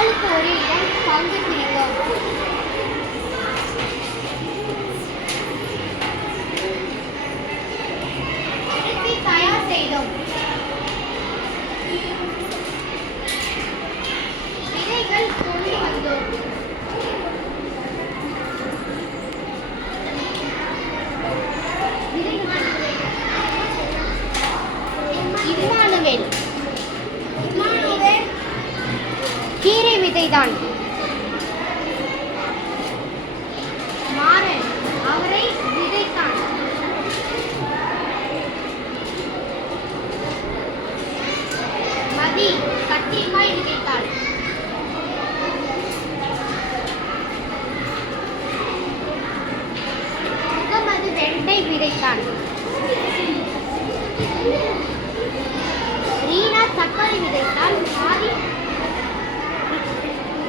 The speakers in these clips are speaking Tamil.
ஆளுக்கு ஒரு இடம் பங்கு பிரித்தோம். அரிசி தயார் செய்தோம். விதைகள் கொண்டு வந்தோம். இம்மானுவேல் கீரை விதைதான். மாறன் அவரை விதைத்தான். மதி கத்திரிக்காய் விதைத்தாள். முகமது வெண்டை விதைத்தான். ரீனா தக்காளி விதைத்தாள்.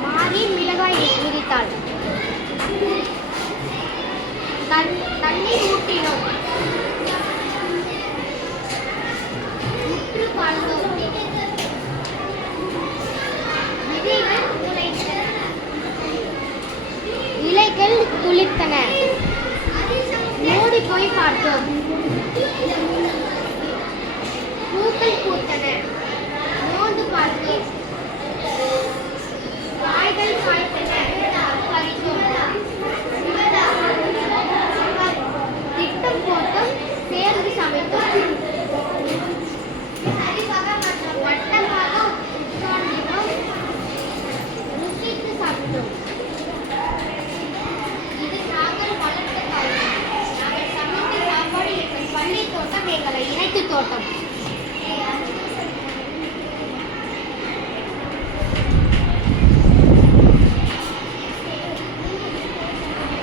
மாறி மிளகாய் விதைத்தாள். தண்ணீர் ஊற்றினோம். முற்று வாழ்ந்தோம். விதைகள் முளைத்தன. இலைகள் துளிர்த்தன. மூடி போய் பார்த்தோம். பூக்கள் பூத்தன. மோந்து பார்த்தோம். காய்கள் காய்த்தன. பறித்தோம். திட்டம் போட்டோம். சேர்ந்து சமைத்தோம். வட்டமாக உட்கார்ந்தோம். ருசித்து சாப்பிட்டோம். இது நாங்கள் வளர்த்த காய்கள். நாங்கள் சமைத்த சாப்பாடு எங்கள் பள்ளி தோட்டம், எங்களை இணைத்து தோட்டம்.